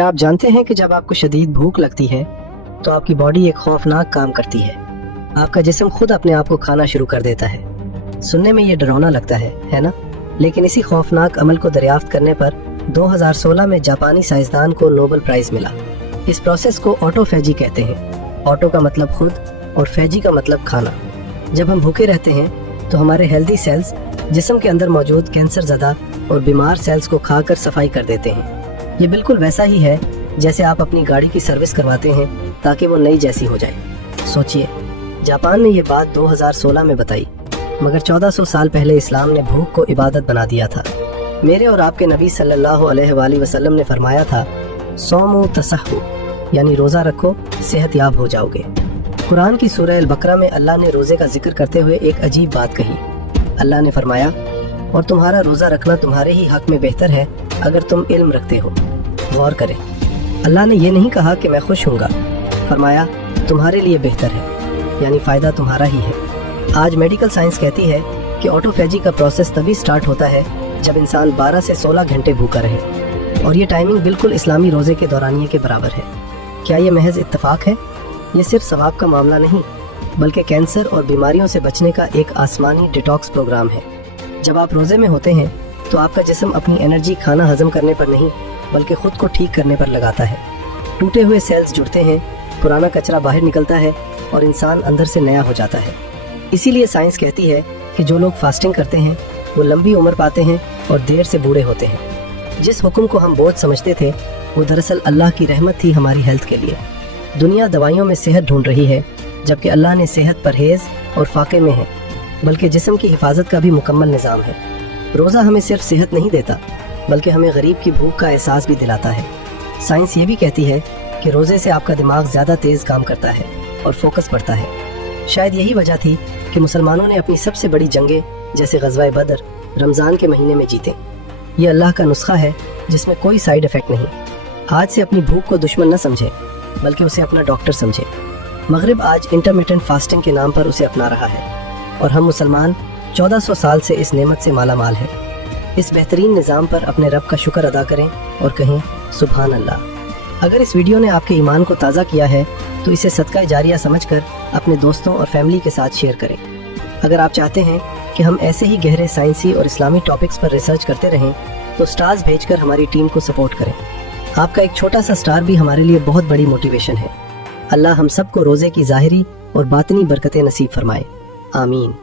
क्या आप जानते हैं कि जब आपको शदीद भूख लगती है तो आपकी बॉडी एक खौफनाक काम करती है। आपका जिस्म खुद अपने आप को खाना शुरू कर देता है। सुनने में ये डरावना लगता है ना? लेकिन इसी खौफनाक अमल को दरियाफ्त करने पर 2016 में जापानी साइंसदान को नोबेल प्राइज़ मिला। इस प्रोसेस को ऑटोफेजी कहते हैं। ऑटो का मतलब खुद और फेजी का मतलब खाना। जब हम भूखे रहते हैं तो हमारे हेल्दी सेल्स जिस्म के अंदर मौजूद कैंसर ज़दा और बीमार सेल्स को खाकर सफाई कर देते हैं। ये बिल्कुल वैसा ही है जैसे आप अपनी गाड़ी की सर्विस करवाते हैं ताकि वो नई जैसी हो जाए। सोचिए, जापान ने ये बात 2016 में बताई, मगर 1400 साल पहले इस्लाम ने भूख को इबादत बना दिया था। मेरे और आपके नबी सल्लल्लाहु अलैहि वसल्लम ने फरमाया था, सौमु तसहु, यानी रोज़ा रखो, सेहतयाब हो जाओगे। कुरान की सूरह अल-बकरा में अल्लाह ने रोज़े का जिक्र करते हुए एक अजीब बात कही। अल्लाह ने फरमाया, और तुम्हारा रोज़ा रखना तुम्हारे ही हक में बेहतर है अगर तुम इल्म रखते हो। गौर करें, अल्लाह ने ये नहीं कहा कि मैं खुश हूँगा, फरमाया तुम्हारे लिए बेहतर है, यानी फ़ायदा तुम्हारा ही है। आज मेडिकल साइंस कहती है कि ऑटोफेजी का प्रोसेस तभी स्टार्ट होता है जब इंसान 12 से 16 घंटे भूखा रहे, और ये टाइमिंग बिल्कुल इस्लामी रोज़े के दौरानिए के बराबर है। क्या ये महज इत्तेफाक है? ये सिर्फ सवाब का मामला नहीं, बल्कि कैंसर और बीमारियों से बचने का एक आसमानी डिटॉक्स प्रोग्राम है। जब आप रोज़े में होते हैं तो आपका जिस्म अपनी एनर्जी खाना हजम करने पर नहीं बल्कि खुद को ठीक करने पर लगाता है। टूटे हुए सेल्स जुड़ते हैं, पुराना कचरा बाहर निकलता है और इंसान अंदर से नया हो जाता है। इसीलिए साइंस कहती है कि जो लोग फास्टिंग करते हैं वो लंबी उम्र पाते हैं और देर से बूढ़े होते हैं। जिस हुक्म को हम बोझ समझते थे वो दरअसल अल्लाह की रहमत थी हमारी हेल्थ के लिए। दुनिया दवाइयों में सेहत ढूंढ रही है, जबकि अल्लाह ने सेहत परहेज और फाके में है, बल्कि जिस्म की हिफाजत का भी मुकम्मल निज़ाम है। रोज़ा हमें सिर्फ सेहत नहीं देता, बल्कि हमें गरीब की भूख का एहसास भी दिलाता है। साइंस ये भी कहती है कि रोज़े से आपका दिमाग ज़्यादा तेज़ काम करता है और फोकस बढ़ता है। शायद यही वजह थी कि मुसलमानों ने अपनी सबसे बड़ी जंगें जैसे ग़ज़वा बदर रमज़ान के महीने में जीते। ये अल्लाह का नुस्खा है जिसमें कोई साइड इफ़ेक्ट नहीं। आज से अपनी भूख को दुश्मन न समझे, बल्कि उसे अपना डॉक्टर समझे। मगरिब आज इंटरमिटेंट फास्टिंग के नाम पर उसे अपना रहा है, और हम मुसलमान 1400 साल से इस नेमत से माला माल हैं। इस बेहतरीन निज़ाम पर अपने रब का शुक्र अदा करें और कहें सुभान अल्लाह। अगर इस वीडियो ने आपके ईमान को ताज़ा किया है तो इसे सदका जारिया समझकर अपने दोस्तों और फैमिली के साथ शेयर करें। अगर आप चाहते हैं कि हम ऐसे ही गहरे साइंसी और इस्लामी टॉपिक्स पर रिसर्च करते रहें तो स्टार्स भेजकर हमारी टीम को सपोर्ट करें। आपका एक छोटा सा स्टार भी हमारे लिए बहुत बड़ी मोटिवेशन है। अल्लाह हम सबको रोज़े की ज़ाहिरी और बातिनी बरकतें नसीब फरमाए। आमीन।